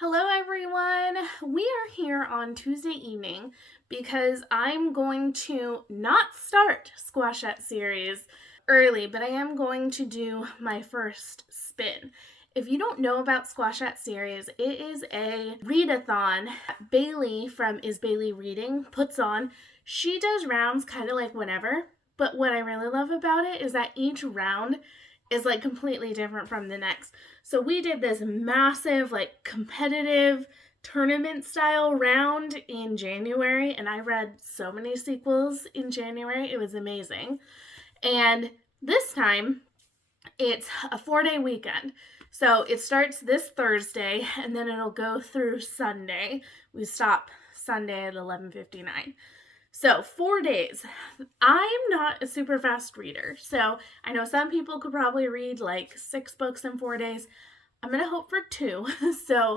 Hello, everyone. We are here on Tuesday evening because I'm going to not start Squashette series early, but I am going to do my first spin. If you don't know about Squashette series, it is a readathon Bailey from Is Bailey Reading puts on. She does rounds kind of like whenever, but what I really love about it is that each round is like completely different from the next. So we did this massive, like competitive tournament style round in January, and I read so many sequels in January. It was amazing. And this time, it's a 4-day weekend. So it starts this Thursday and then it'll go through Sunday. We stop Sunday at 11:59. So 4 days. I'm not a super fast reader. So I know some people could probably read like 6 books in 4 days. I'm going to hope for 2. So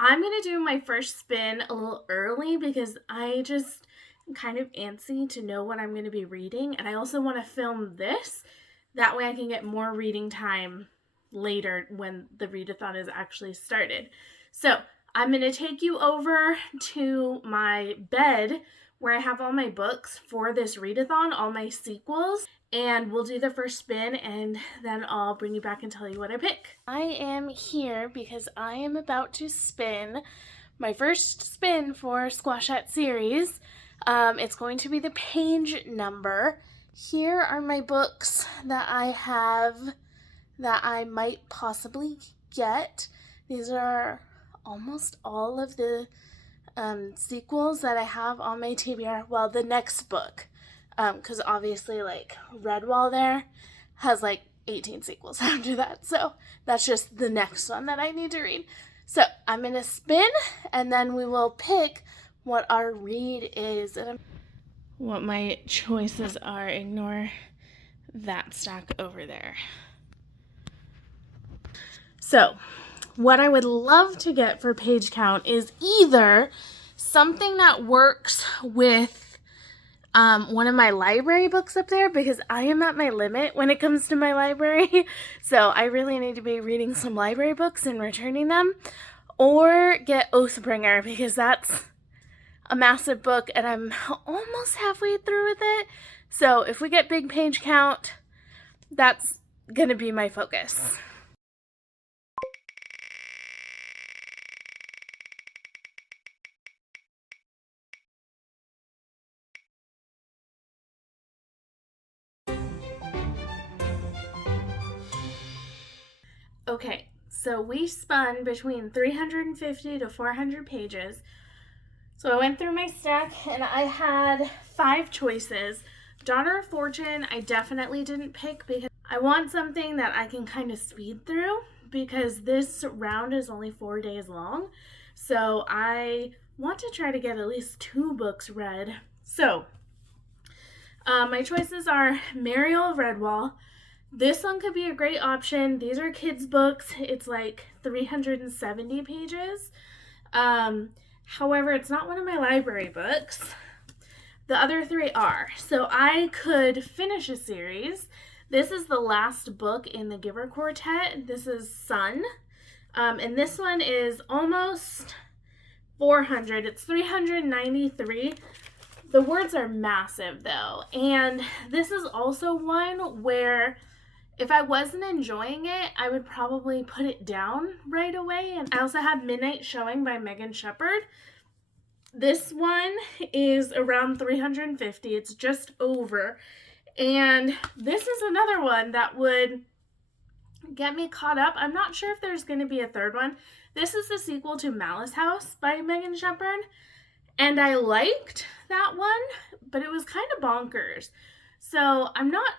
I'm going to do my first spin a little early because I just am kind of antsy to know what I'm going to be reading. And I also want to film this. That way I can get more reading time later when the readathon is actually started. So I'm going to take you over to my bed where I have all my books for this readathon, all my sequels, and we'll do the first spin and then I'll bring you back and tell you what I pick. I am here because I am about to spin my first spin for Squashette series. It's going to be the page number. Here are my books that I have that I might possibly get. These are almost all of the sequels that I have on my TBR. Well, the next book, because obviously, like Redwall there has like 18 sequels after that, so that's just the next one that I need to read. So I'm gonna spin, and then we will pick what our read is and what my choices are. Ignore that stack over there. So what I would love to get for page count is either something that works with one of my library books up there, because I am at my limit when it comes to my library. So I really need to be reading some library books and returning them, or get Oathbringer because that's a massive book and I'm almost halfway through with it. So if we get big page count, that's gonna be my focus. Okay, so we spun between 350 to 400 pages. So I went through my stack and I had 5 choices. Daughter of Fortune, I definitely didn't pick because I want something that I can kind of speed through because this round is only 4 days long. So I want to try to get at least 2 books read. So my choices are Mariel of Redwall. This one could be a great option. These are kids' books. It's like 370 pages. However, it's not one of my library books. The other 3 are. So I could finish a series. This is the last book in the Giver Quartet. This is Sun. And this one is almost 400. It's 393. The words are massive though. And this is also one where if I wasn't enjoying it, I would probably put it down right away. And I also have Midnight Showing by Megan Shepherd. This one is around 350. It's just over. And this is another one that would get me caught up. I'm not sure if there's going to be a third one. This is the sequel to Malice House by Megan Shepherd. And I liked that one, but it was kind of bonkers. So I'm not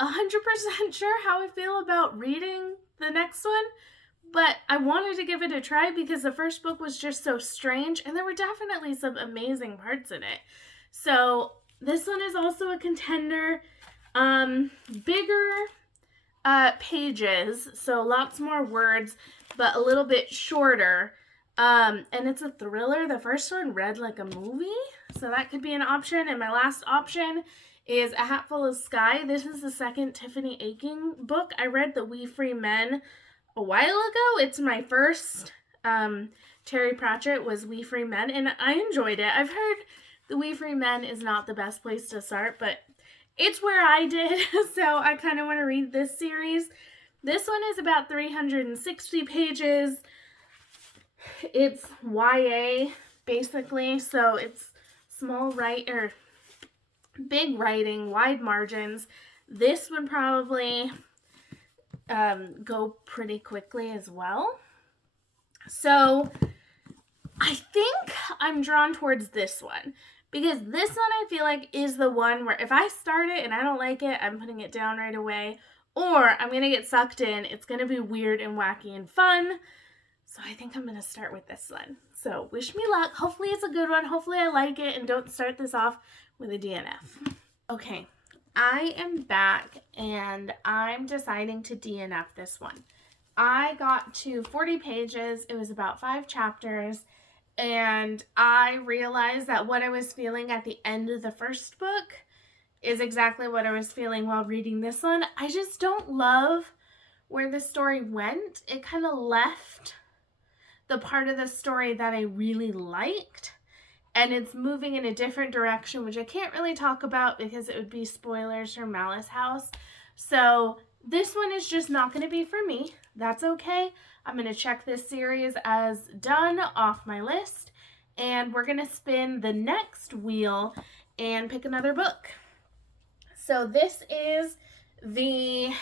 100% sure how I feel about reading the next one, but I wanted to give it a try because the first book was just so strange and there were definitely some amazing parts in it. So this one is also a contender. Bigger pages, so lots more words, but a little bit shorter. And it's a thriller. The first one read like a movie, so that could be an option. And my last option is A Hatful of Sky. This is the second Tiffany Aching book. I read The We Free Men a while ago. It's my first Terry Pratchett was We Free Men, and I enjoyed it. I've heard the We Free Men is not the best place to start, but it's where I did, so I kind of want to read this series. This one is about 360 pages. It's YA, basically, so it's big writing, wide margins. This would probably go pretty quickly as well. So I think I'm drawn towards this one, because this one I feel like is the one where if I start it and I don't like it, I'm putting it down right away, or I'm going to get sucked in. It's going to be weird and wacky and fun. So I think I'm going to start with this one. So wish me luck. Hopefully it's a good one. Hopefully I like it and don't start this off with a DNF. Okay, I am back and I'm deciding to DNF this one. I got to 40 pages. It was about 5 chapters. And I realized that what I was feeling at the end of the first book is exactly what I was feeling while reading this one. I just don't love where the story went. It kind of left the part of the story that I really liked, and it's moving in a different direction, which I can't really talk about because it would be spoilers for Malice House. So this one is just not going to be for me. That's okay. I'm going to check this series as done off my list, and we're going to spin the next wheel and pick another book. So this is the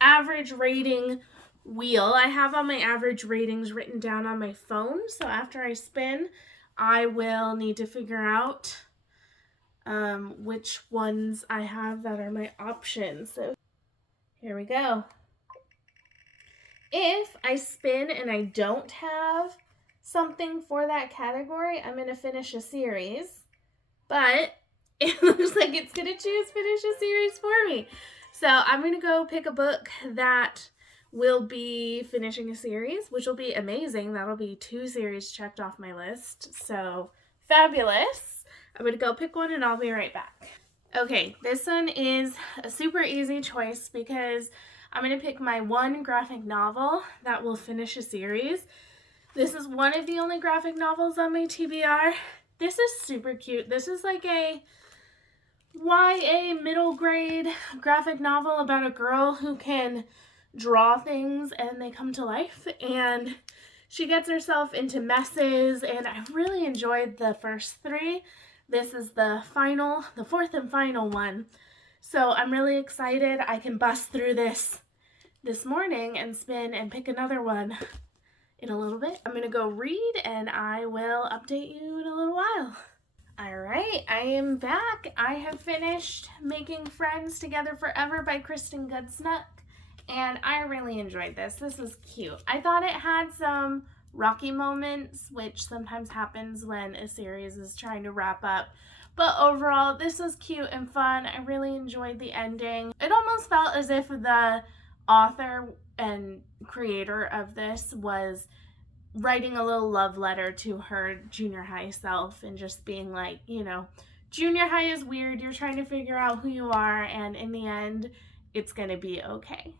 average rating wheel. I have all my average ratings written down on my phone, so after I spin, I will need to figure out which ones I have that are my options. So here we go. If I spin and I don't have something for that category, I'm going to finish a series, but it looks like it's going to finish a series for me. So I'm going to go pick a book that will be finishing a series, which will be amazing. That'll be 2 series checked off my list. So fabulous. I'm going to go pick one and I'll be right back. Okay, this one is a super easy choice because I'm going to pick my one graphic novel that will finish a series. This is one of the only graphic novels on my TBR. This is super cute. This is like a YA middle grade graphic novel about a girl who can draw things and they come to life, and she gets herself into messes, and I really enjoyed the first 3. This is the 4th and final one. So I'm really excited. I can bust through this morning and spin and pick another one in a little bit. I'm going to go read and I will update you in a little while. All right, I am back. I have finished Making Friends Together Forever by Kristen Goodsnuck, and I really enjoyed this. This was cute. I thought it had some rocky moments, which sometimes happens when a series is trying to wrap up. But overall, this was cute and fun. I really enjoyed the ending. It almost felt as if the author and creator of this was writing a little love letter to her junior high self and just being like, you know, junior high is weird. You're trying to figure out who you are, and in the end, it's going to be okay.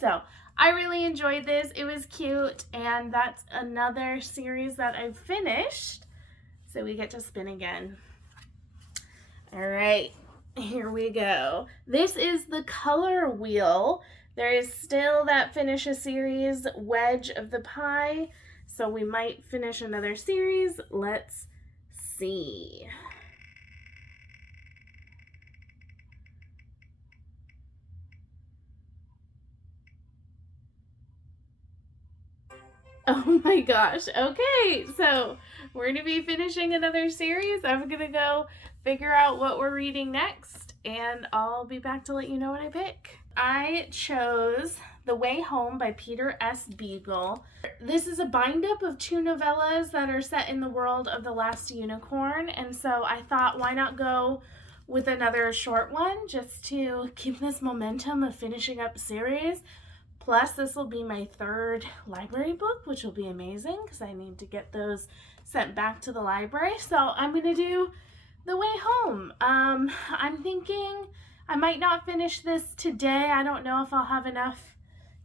So I really enjoyed this. It was cute, and that's another series that I've finished. So we get to spin again. All right, here we go. This is the color wheel. There is still that finish a series wedge of the pie, so we might finish another series. Let's see. Oh my gosh. Okay, so we're going to be finishing another series. I'm going to go figure out what we're reading next, and I'll be back to let you know what I pick. I chose The Way Home by Peter S. Beagle. This is a bind-up of 2 novellas that are set in the world of The Last Unicorn, and so I thought, why not go with another short one just to keep this momentum of finishing up series. Plus, this will be my 3rd library book, which will be amazing because I need to get those sent back to the library. So I'm going to do The Way Home. I'm thinking I might not finish this today. I don't know if I'll have enough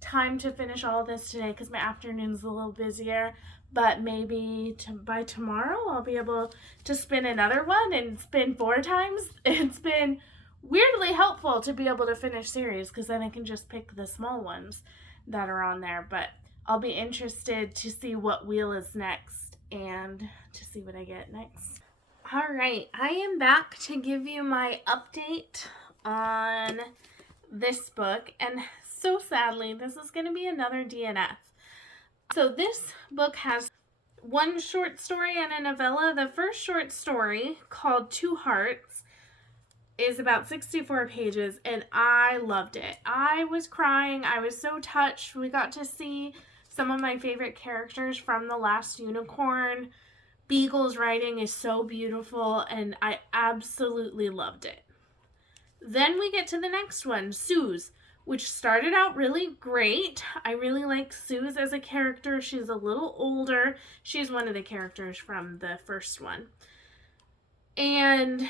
time to finish all of this today because my afternoon's a little busier. but maybe by tomorrow I'll be able to spin another one and spin 4 times. It's been weirdly helpful to be able to finish series because then I can just pick the small ones that are on there. But I'll be interested to see what wheel is next and to see what I get next. All right, I am back to give you my update on this book, and so sadly, this is going to be another DNF. So this book has one short story and a novella. The first short story, called Two Hearts, is about 64 pages, and I loved it. I was crying. I was so touched. We got to see some of my favorite characters from The Last Unicorn. Beagle's writing is so beautiful, and I absolutely loved it. Then we get to the next one, Suze, which started out really great. I really like Suze as a character. She's a little older. She's one of the characters from the first one. And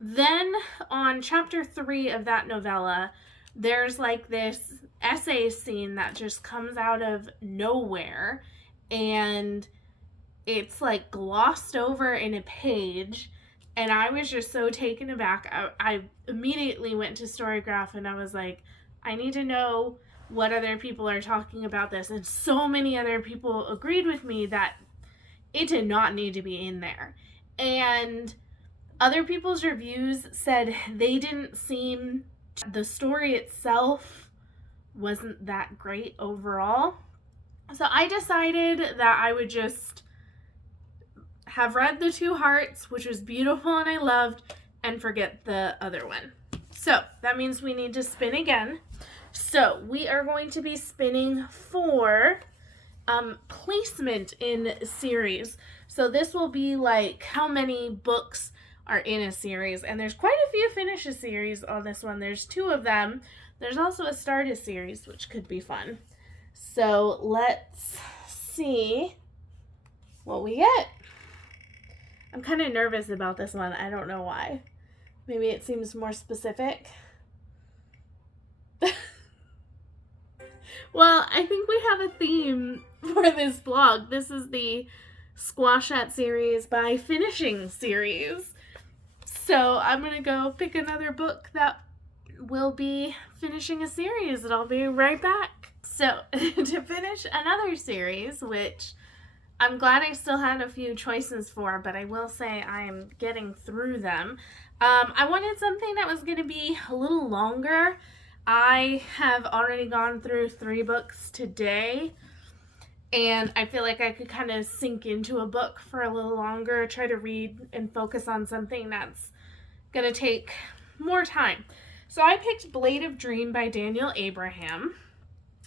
then on chapter 3 of that novella, there's like this essay scene that just comes out of nowhere, and it's like glossed over in a page, and I was just so taken aback. I immediately went to Storygraph and I was like, I need to know what other people are talking about this. And so many other people agreed with me that it did not need to be in there. And other people's reviews said they didn't seem, the story itself wasn't that great overall. So I decided that I would just have read The Two Hearts, which was beautiful and I loved, and forget the other one. So that means we need to spin again. So we are going to be spinning for placement in series. So this will be like how many books are in a series, and there's quite a few finish a series on this one. There's 2 of them. There's also a start a series, which could be fun. So let's see what we get. I'm kind of nervous about this one. I don't know why. Maybe it seems more specific. Well, I think we have a theme for this blog. This is the Squashette series by Finishing series. So I'm going to go pick another book that will be finishing a series, and I'll be right back. So to finish another series, which I'm glad I still had a few choices for, but I will say I'm getting through them. I wanted something that was going to be a little longer. I have already gone through 3 books today, and I feel like I could kind of sink into a book for a little longer, try to read and focus on something that's going to take more time. So I picked Blade of Dream by Daniel Abraham.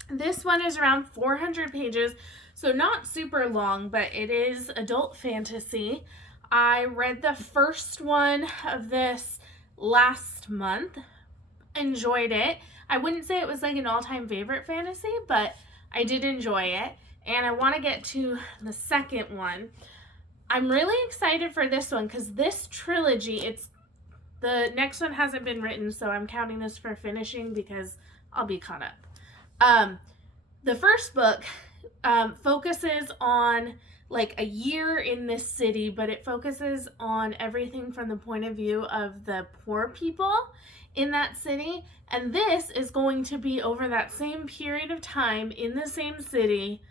This one is around 400 pages, so not super long, but it is adult fantasy. I read the first one of this last month, enjoyed it. I wouldn't say it was like an all-time favorite fantasy, but I did enjoy it, and I want to get to the second one. I'm really excited for this one because this trilogy, the next one hasn't been written, so I'm counting this for finishing because I'll be caught up. The first book focuses on like a year in this city, but it focuses on everything from the point of view of the poor people in that city. And this is going to be over that same period of time in the same city,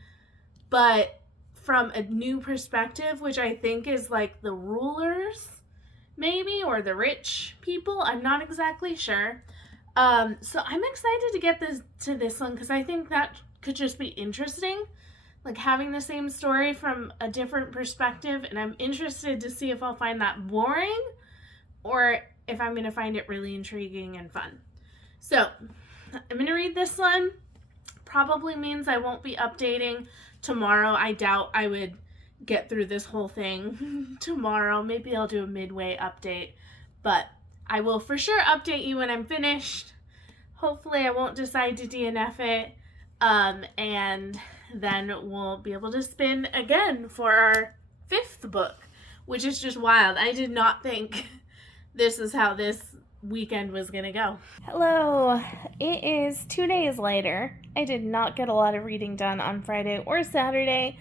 but from a new perspective, which I think is like the rulers, maybe, or the rich people. I'm not exactly sure. So I'm excited to get this one because I think that could just be interesting, like having the same story from a different perspective, and I'm interested to see if I'll find that boring or if I'm going to find it really intriguing and fun. So I'm going to read this one. Probably means I won't be updating tomorrow. I doubt I would get through this whole thing tomorrow. Maybe I'll do a midway update, but I will for sure update you when I'm finished. Hopefully I won't decide to DNF it, and then we'll be able to spin again for our 5th book, which is just wild. I did not think this is how this weekend was gonna go. Hello, it is 2 days later. I did not get a lot of reading done on Friday or Saturday,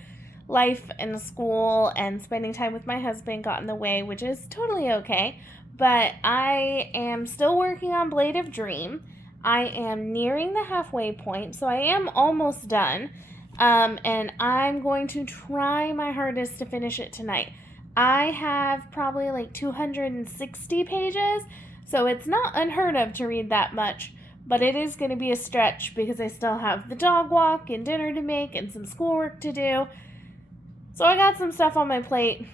life and school and spending time with my husband got in the way, which is totally okay. But I am still working on Blade of Dream. I am nearing the halfway point, so I am almost done. And I'm going to try my hardest to finish it tonight. I have probably like 260 pages, so it's not unheard of to read that much, but it is going to be a stretch because I still have the dog walk and dinner to make and some schoolwork to do. So I got some stuff on my plate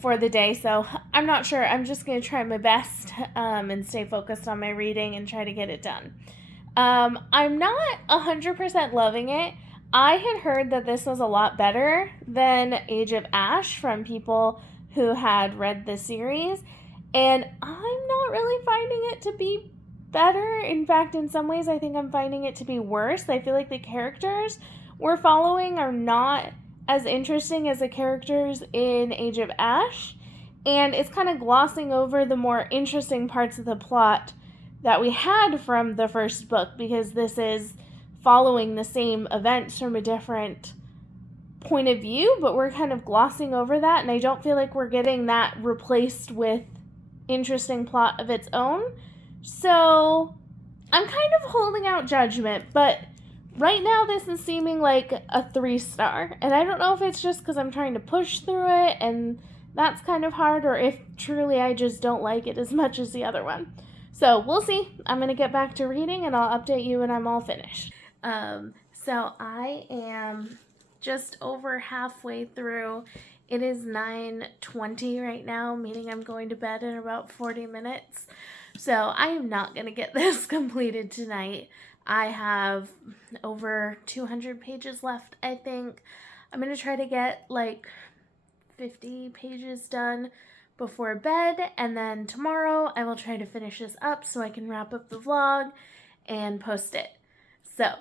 for the day, so I'm not sure. I'm just going to try my best and stay focused on my reading and try to get it done. I'm not 100% loving it. I had heard that this was a lot better than Age of Ash from people who had read the series, and I'm not really finding it to be better. In fact, in some ways, I think I'm finding it to be worse. I feel like the characters we're following are not as interesting as the characters in Age of Ash, and it's kind of glossing over the more interesting parts of the plot that we had from the first book, because this is following the same events from a different point of view, but we're kind of glossing over that, and I don't feel like we're getting that replaced with interesting plot of its own. So I'm kind of holding out judgment, but right now this is seeming like a 3-star, and I don't know if it's just because I'm trying to push through it and that's kind of hard, or if truly I just don't like it as much as the other one. So we'll see. I'm going to get back to reading and I'll update you when I'm all finished. So I am just over halfway through. It is 9:20 right now, meaning I'm going to bed in about 40 minutes. So I am not going to get this completed tonight. I have over 200 pages left, I think. I'm going to try to get like 50 pages done before bed, and then tomorrow I will try to finish this up so I can wrap up the vlog and post it. So,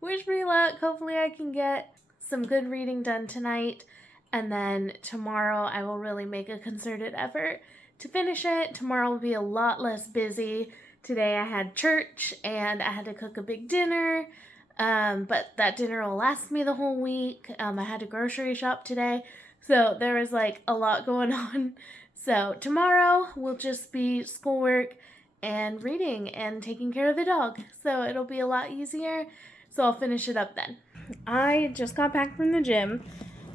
wish me luck. Hopefully I can get some good reading done tonight, and then tomorrow I will really make a concerted effort to finish it. Tomorrow will be a lot less busy. Today I had church and I had to cook a big dinner, but that dinner will last me the whole week. I had to grocery shop today, so there was like a lot going on. So tomorrow will just be schoolwork and reading and taking care of the dog, so it'll be a lot easier. So I'll finish it up then. I just got back from the gym.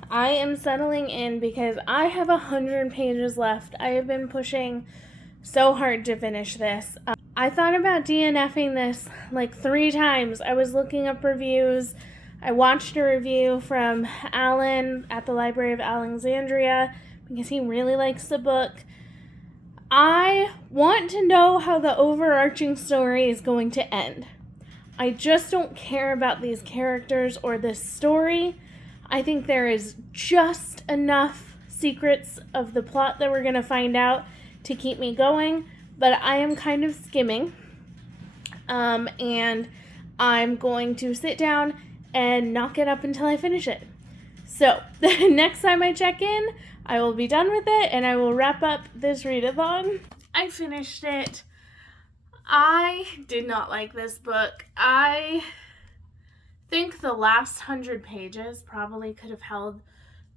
I am settling in because I have 100 pages left. I have been pushing so hard to finish this. I thought about DNFing this like 3 times. I was looking up reviews. I watched a review from Alan at the Library of Alexandria because he really likes the book. I want to know how the overarching story is going to end. I just don't care about these characters or this story. I think there is just enough secrets of the plot that we're going to find out to keep me going, but I am kind of skimming, and I'm going to sit down and not get up until I finish it. So, the next time I check in, I will be done with it, and I will wrap up this readathon. I finished it. I did not like this book. I think the last 100 pages probably could have held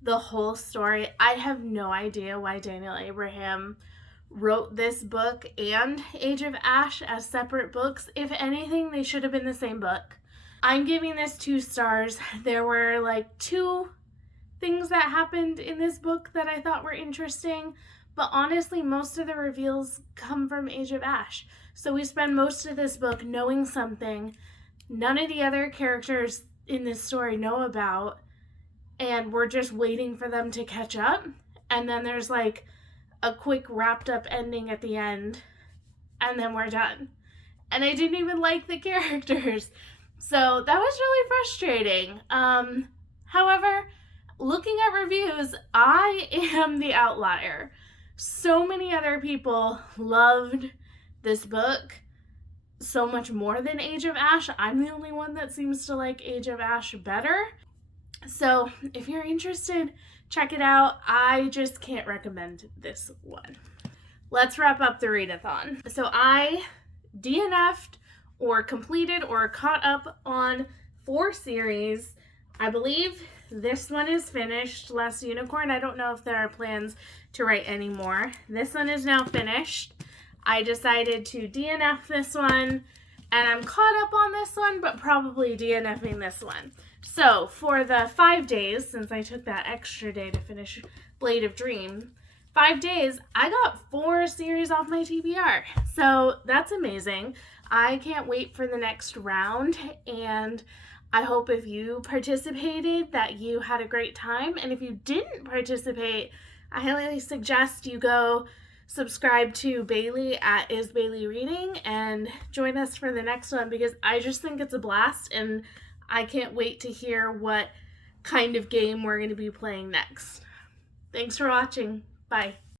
the whole story. I have no idea why Daniel Abraham wrote this book and Age of Ash as separate books. If anything, they should have been the same book. I'm giving this 2 stars. There were like 2 things that happened in this book that I thought were interesting, but honestly, most of the reveals come from Age of Ash. So we spend most of this book knowing something none of the other characters in this story know about, and we're just waiting for them to catch up, and then there's like a quick wrapped up ending at the end, and then we're done. And I didn't even like the characters, so that was really frustrating. However, looking at reviews, I am the outlier. So many other people loved this book so much more than Age of Ash. I'm the only one that seems to like Age of Ash better. So if you're interested, check it out. I just can't recommend this one. Let's wrap up the readathon. So I DNF'd or completed or caught up on 4 series. I believe This one is finished, Last Unicorn. I don't know if there are plans to write any more. This one is now finished. I decided to DNF this one, and I'm caught up on this one, but probably DNFing this one. So for the 5 days, since I took that extra day to finish Blade of Dream, 5 days, I got 4 series off my TBR. So that's amazing. I can't wait for the next round, and I hope if you participated that you had a great time. And if you didn't participate, I highly suggest you go subscribe to Bailey at Is Bailey Reading and join us for the next one, because I just think it's a blast and I can't wait to hear what kind of game we're going to be playing next. Thanks for watching. Bye.